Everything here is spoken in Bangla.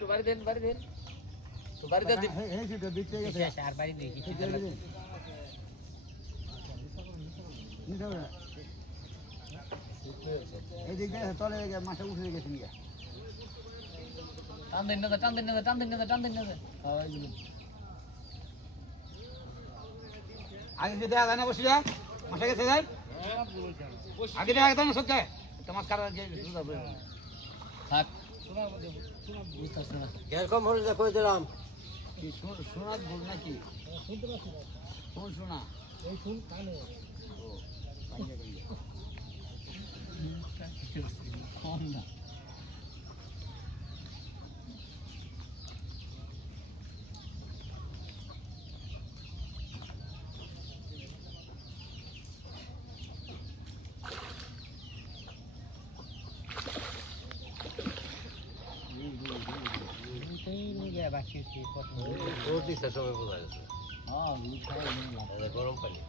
তো বাড়ি দেন তো বাড়িতে দিন এই যে দিতে গেছে আর বাড়ি নেই কিছু এই দিক দিয়ে তলে মাথা উঠে গেছে নিয়ে টান দিন না আগে যদি আগে না বসে যায় মাথা গেছে যায় আগে দেখা যেত না সত্যি তোমার কারণ থাক এরকম হলে দেখো দিলাম কি শোনার ভুল নাকি কোন শোনা এই ফুল কানে কম না সবই বোঝা গেছে গরম পানি